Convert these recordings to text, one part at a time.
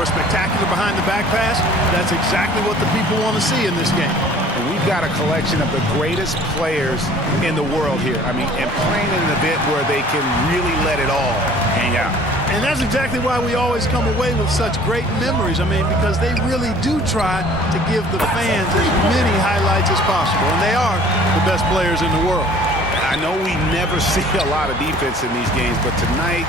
or a spectacular behind-the-back pass, that's exactly what the people want to see in this game. And we've got a collection of the greatest players in the world here. I mean, and playing in an event where they can really let it all hang out. And that's exactly why we always come away with such great memories. I mean, because they really do try to give the fans as many highlights as possible. And they are the best players in the world. I know we never see a lot of defense in these games, but tonight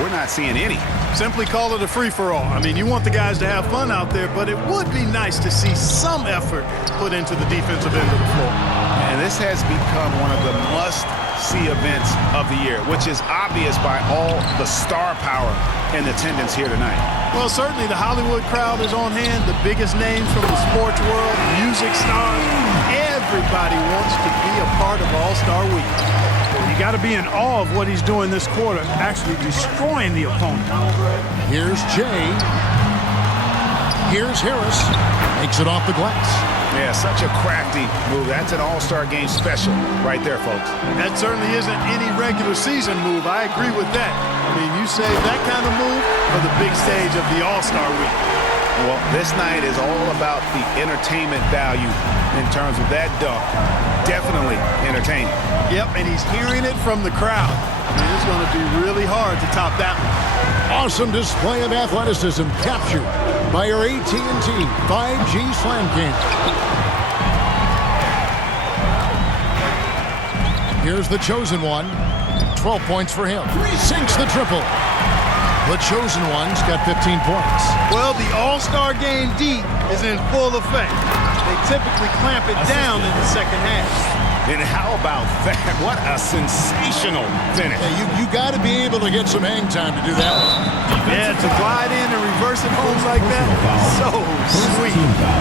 we're not seeing any. Simply call it a free-for-all. I mean, you want the guys to have fun out there, but it would be nice to see some effort put into the defensive end of the floor. And this has become one of the must-see events of the year, which is obvious by all the star power in attendance here tonight. Well, certainly the Hollywood crowd is on hand, the biggest names from the sports world, music stars. Everybody wants to be a part of All-Star Week. You got to be in awe of what he's doing this quarter, actually destroying the opponent. Here's Jay. Here's Harris. Makes it off the glass. Yeah, such a crafty move. That's an All-Star game special right there, folks. That certainly isn't any regular season move. I agree with that. I mean, you save that kind of move for the big stage of the All-Star Week. Well, this night is all about the entertainment value in terms of that dunk. Definitely entertaining. Yep, and he's hearing it from the crowd. I mean, it's going to be really hard to top that one. Awesome display of athleticism captured by your AT&T 5G Slam Cam. Here's the chosen one. 12 points for him. Sinks the triple. The chosen one's got 15 points. Well, the All-Star game deep is in full effect. They typically clamp it down in the second half. And how about that? What a sensational finish. Yeah, you got to be able to get some hang time to do that one. Yeah, to glide in and reverse it home like that, so sweet.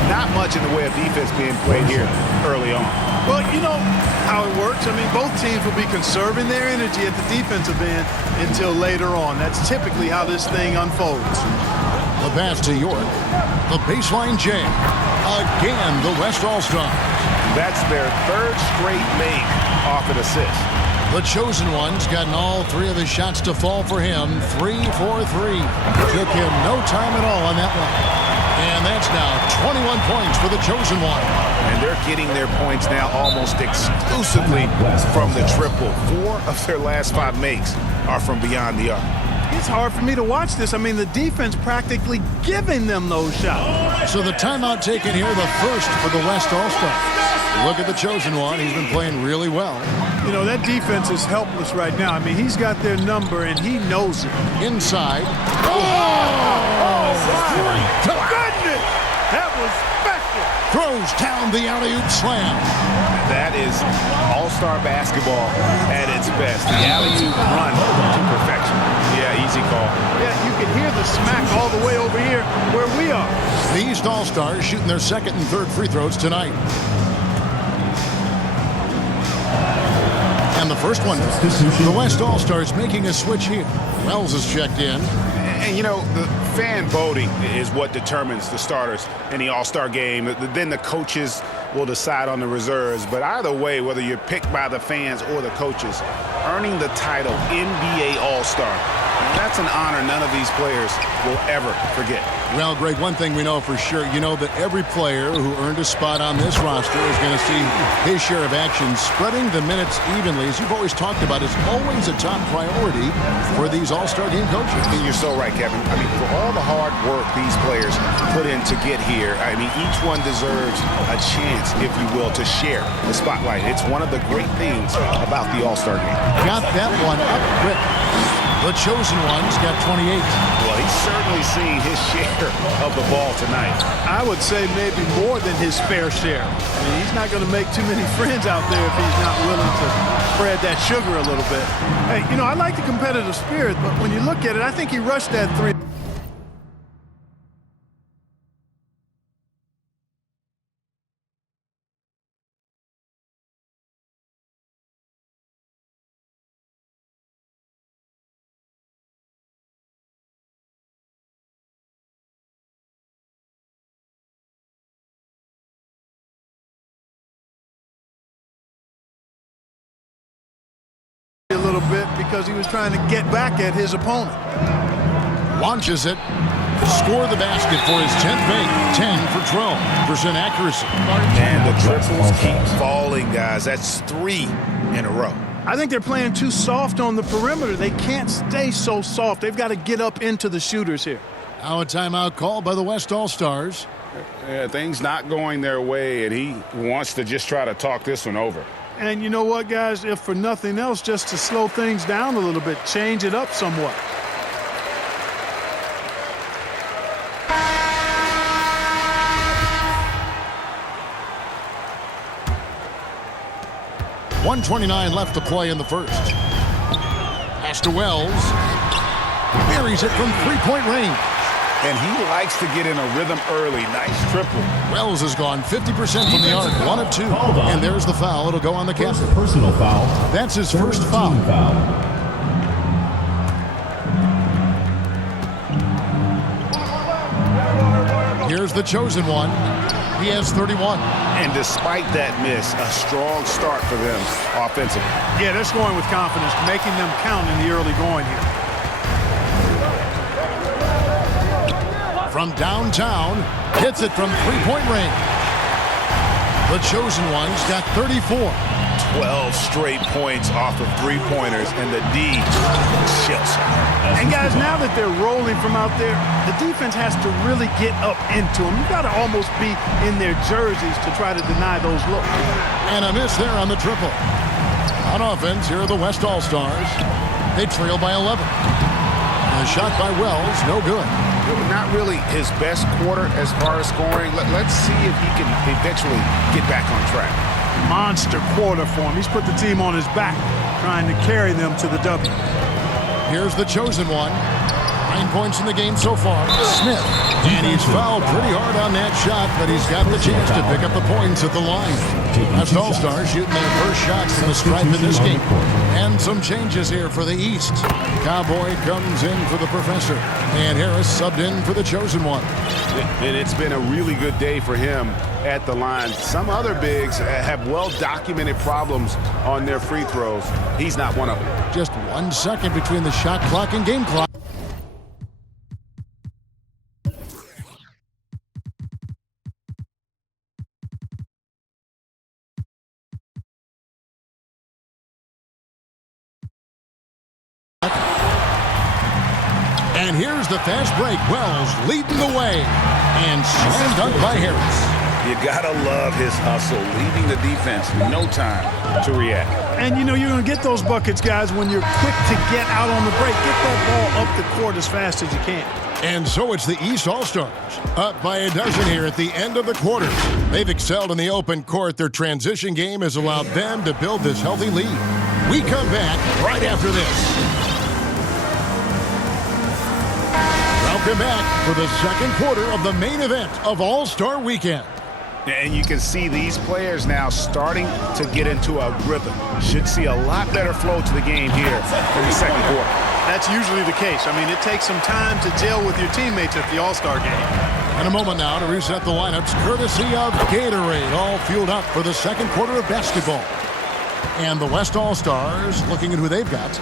Not much in the way of defense being played here early on. Well, you know how it works. I mean, both teams will be conserving their energy at the defensive end until later on. That's typically how this thing unfolds. The pass to York. The baseline J. Again, the West All-Stars. That's their third straight make off an assist. The chosen one's gotten all three of his shots to fall for him. 3 for 3. Took him no time at all on that one. And that's now 21 points for the chosen one. And they're getting their points now almost exclusively from the triple. 4 of their last 5 makes are from beyond the arc. It's hard for me to watch this. I mean, the defense practically giving them those shots. So the timeout taken here, the first for the West All-Stars. Look at the chosen one. He's been playing really well. You know, that defense is helpless right now. I mean, he's got their number, and he knows it. Inside. Oh, my goodness! That was special. Throws down the alley-oop slam. That is all-star basketball at its best. The alley-oop run to perfection. Yeah, easy call. Yeah, you can hear the smack all the way over here where we are. The East All-Stars shooting their second and third free throws tonight. And the first one, the West All-Stars making a switch here. Wells has checked in. And, you know, the fan voting is what determines the starters in the All-Star game. Then the coaches will decide on the reserves. But either way, whether you're picked by the fans or the coaches, earning the title NBA All-Star, that's an honor none of these players will ever forget. Well, Greg, one thing we know for sure, you know that every player who earned a spot on this roster is going to see his share of action. Spreading the minutes evenly, as you've always talked about, is always a top priority for these All-Star game coaches. And you're so right, Kevin. I mean, for all the hard work these players put in to get here, I mean, each one deserves a chance, if you will, to share the spotlight. It's one of the great things about the All-Star game. Got that one up quick. The chosen one's got 28. Well, he's certainly seen his share of the ball tonight. I would say maybe more than his fair share. I mean, he's not going to make too many friends out there if he's not willing to spread that sugar a little bit. Hey, you know, I like the competitive spirit, but when you look at it, I think he rushed that three. A little bit because he was trying to get back at his opponent. Launches it. score the basket for his 10th make. 10 for 12% accuracy. And the triples keep falling, guys. That's 3 in a row. I think they're playing too soft on the perimeter. They can't stay so soft. They've got to get up into the shooters here. Now a timeout called by the West All-Stars. Yeah, things not going their way, and he wants to just try to talk this one over. And you know what, guys? If for nothing else, just to slow things down a little bit, change it up somewhat. .129 left to play in the first. Pass to Wells. Buries it from three-point range. And he likes to get in a rhythm early. Nice triple. Wells has gone 50% from the arc, 1 of 2. And there's the foul. It'll go on the captain. Personal foul. That's his first foul. Here's the chosen one. He has 31. And despite that miss, a strong start for them offensively. Yeah, they're scoring with confidence, making them count in the early going here. From downtown, hits it from three-point range. The chosen one's got 34. 12 straight points off of three-pointers, and the D chills. And guys, now that they're rolling from out there, the defense has to really get up into them. You've got to almost be in their jerseys to try to deny those looks. And a miss there on the triple. On offense, here are the West All-Stars. They trail by 11. And a shot by Wells, no good. Not really his best quarter as far as scoring. Let's see if he can eventually get back on track. Monster quarter for him. He's put the team on his back, trying to carry them to the W. Here's the chosen one. 9 points in the game so far. Smith. And he's fouled pretty hard on that shot, but he's got the chance to pick up the points at the line. West All-Stars shooting their first shots from the stripe in this game. And some changes here for the East. Cowboy comes in for the Professor. And Harris subbed in for the chosen one. And it's been a really good day for him at the line. Some other bigs have well-documented problems on their free throws. He's not one of them. Just 1 second between the shot clock and game clock. And here's the fast break. Wells leading the way. And slam dunk by Harris. You gotta love his hustle, leaving the defense no time to react. And you know you're going to get those buckets, guys, when you're quick to get out on the break. Get that ball up the court as fast as you can. And so it's the East All-Stars, up by a dozen here at the end of the quarter. They've excelled in the open court. Their transition game has allowed them to build this healthy lead. We come back right after this. Welcome back for the second quarter of the main event of All-Star Weekend. And you can see these players now starting to get into a rhythm. Should see a lot better flow to the game here in the second quarter. That's usually the case. I mean, it takes some time to gel with your teammates at the All-Star game. In a moment now to reset the lineups, courtesy of Gatorade, all fueled up for the second quarter of basketball. And the West All-Stars looking at who they've got.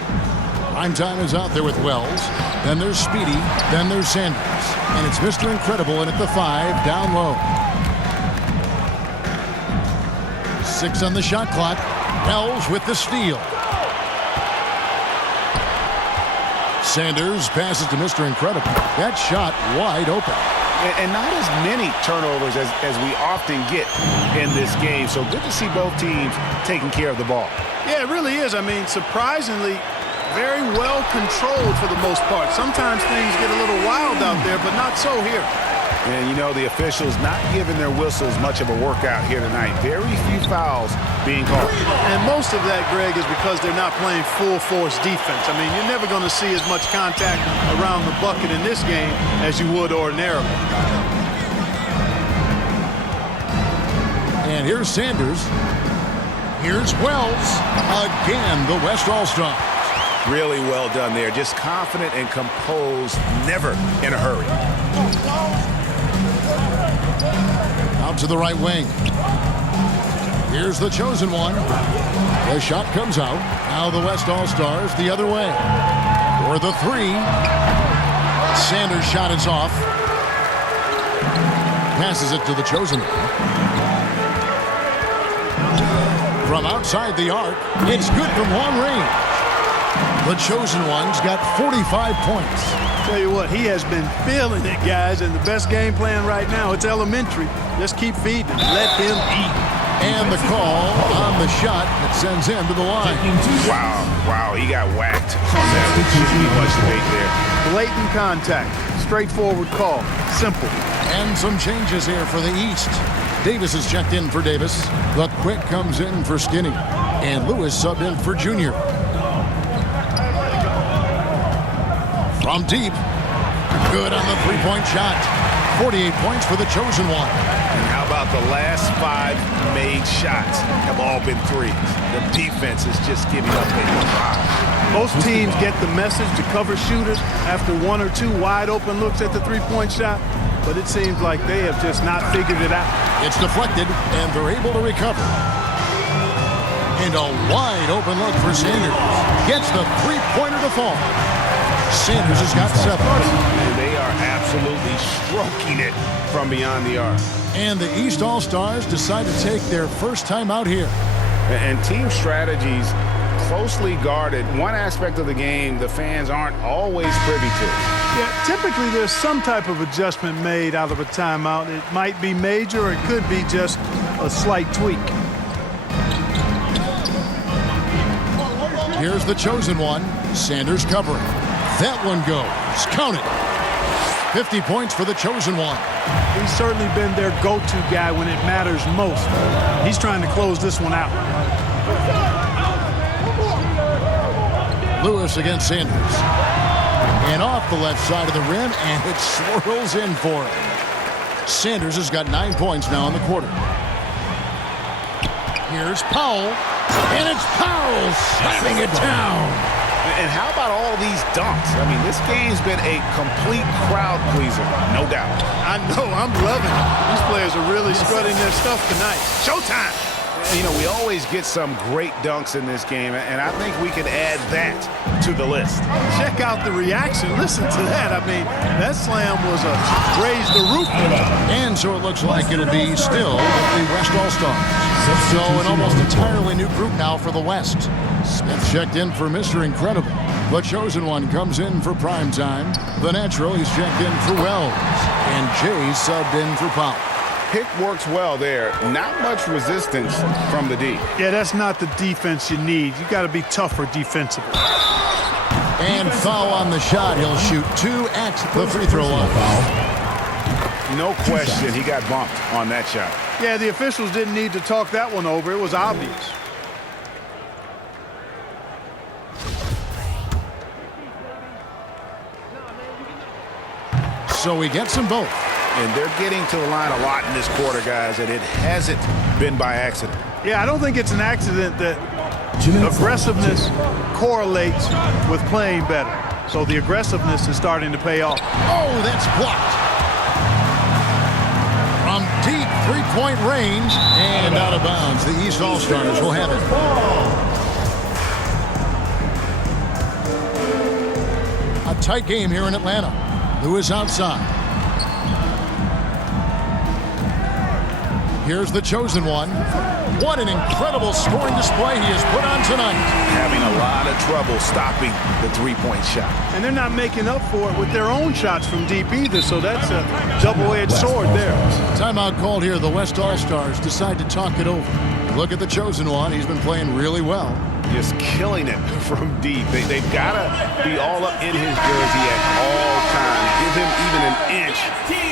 Prime time is out there with Wells. Then there's Speedy. Then there's Sanders. And it's Mr. Incredible in at the 5, down low. 6 on the shot clock. Wells with the steal. Sanders passes to Mr. Incredible. That shot wide open. And not as many turnovers as we often get in this game. So good to see both teams taking care of the ball. Yeah, it really is. I mean, surprisingly, very well controlled for the most part. Sometimes things get a little wild out there, but not so here. And, you know, the officials not giving their whistles much of a workout here tonight. Very few fouls being called. And most of that, Greg, is because they're not playing full-force defense. I mean, you're never going to see as much contact around the bucket in this game as you would ordinarily. And here's Sanders. Here's Wells. Again, the West All-Stars. Really well done there. Just confident and composed, never in a hurry. Out to the right wing. Here's the chosen one. The shot comes out. Now the West All-Stars the other way. For the 3. Sanders' shot is off. Passes it to the chosen one. From outside the arc, it's good from long range. The chosen one's got 45 points. Tell you what, he has been feeling it, guys, and the best game plan right now, it's elementary. Just keep feeding him. Let him eat. And the call on the shot that sends him to the line. Wow, he got whacked on that. Shouldn't be much debate there. Blatant contact. Straightforward call. Simple. And some changes here for the East. Davis is checked in for Davis. The Quick comes in for Skinny. And Lewis subbed in for Junior. From deep. Good on the three-point shot. 48 points for the chosen one. And how about the last 5 made shots have all been threes? The defense is just giving up a lot. Most teams get the message to cover shooters after 1 or 2 wide open looks at the three-point shot, but it seems like they have just not figured it out. It's deflected, and they're able to recover. And a wide open look for Sanders. Gets the three-pointer to fall. Sanders has got 7. And they are absolutely stroking it from beyond the arc. And the East All-Stars decide to take their first time out here. And team strategies closely guarded. One aspect of the game the fans aren't always privy to. Yeah, typically there's some type of adjustment made out of a timeout. It might be major, or it could be just a slight tweak. Here's the chosen one. Sanders covering. That one goes. Count it. 50 points for the chosen one. He's certainly been their go-to guy when it matters most. He's trying to close this one out. Lewis against Sanders. And off the left side of the rim, and it swirls in for him. Sanders has got 9 points now in the quarter. Here's Powell. And it's Powell slamming it down. And how about all these dunks? I mean, this game's been a complete crowd pleaser, no doubt. I know, I'm loving it. These players are really strutting their stuff tonight. Showtime! You know, we always get some great dunks in this game, and I think we can add that to the list. Check out the reaction. Listen to that. I mean, that slam was a raise the roof. And so it looks like it'll be still the West All-Stars. So an almost entirely new group now for the West. Smith checked in for Mr. Incredible. The chosen one comes in for prime time. The natural, he's checked in for Wells. And Jay subbed in for Powell. Pick works well there. Not much resistance from the D. Yeah, that's not the defense you need. You got to be tougher defensively. And foul on the shot. He'll shoot 2 at the free throw line. No question, he got bumped on that shot. Yeah, the officials didn't need to talk that one over. It was obvious. So he gets them both. And they're getting to the line a lot in this quarter, guys, and it hasn't been by accident. Yeah, I don't think it's an accident that aggressiveness correlates with playing better. So the aggressiveness is starting to pay off. Oh, that's blocked. From deep three-point range and out of bounds. The East All-Stars will have it. A tight game here in Atlanta. Lewis outside. Here's the chosen one. What an incredible scoring display he has put on tonight. Having a lot of trouble stopping the three-point shot. And they're not making up for it with their own shots from deep either, so that's a double-edged sword there. Timeout called here. The West All-Stars decide to talk it over. Look at the chosen one. He's been playing really well. Just killing it from deep. They've got to be all up in his jersey at all times. Give him even an inch,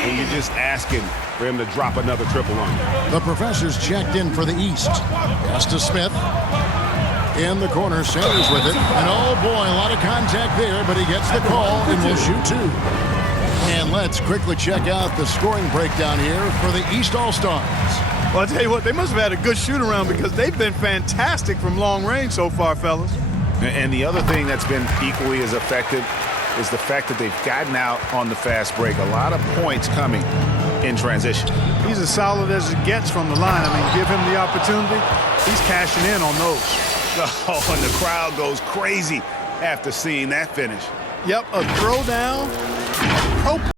and you're just asking for him to drop another triple on you. The professor's checked in for the East. Pass to Smith. In the corner, Sanders with it. And oh boy, a lot of contact there, but he gets the call and will shoot 2. And let's quickly check out the scoring breakdown here for the East All-Stars. Well, I'll tell you what, they must have had a good shoot-around because they've been fantastic from long range so far, fellas. And the other thing that's been equally as effective is the fact that they've gotten out on the fast break. A lot of points coming in transition. He's as solid as it gets from the line. I mean, give him the opportunity, he's cashing in on those. Oh, and the crowd goes crazy after seeing that finish. Yep, a throwdown Pro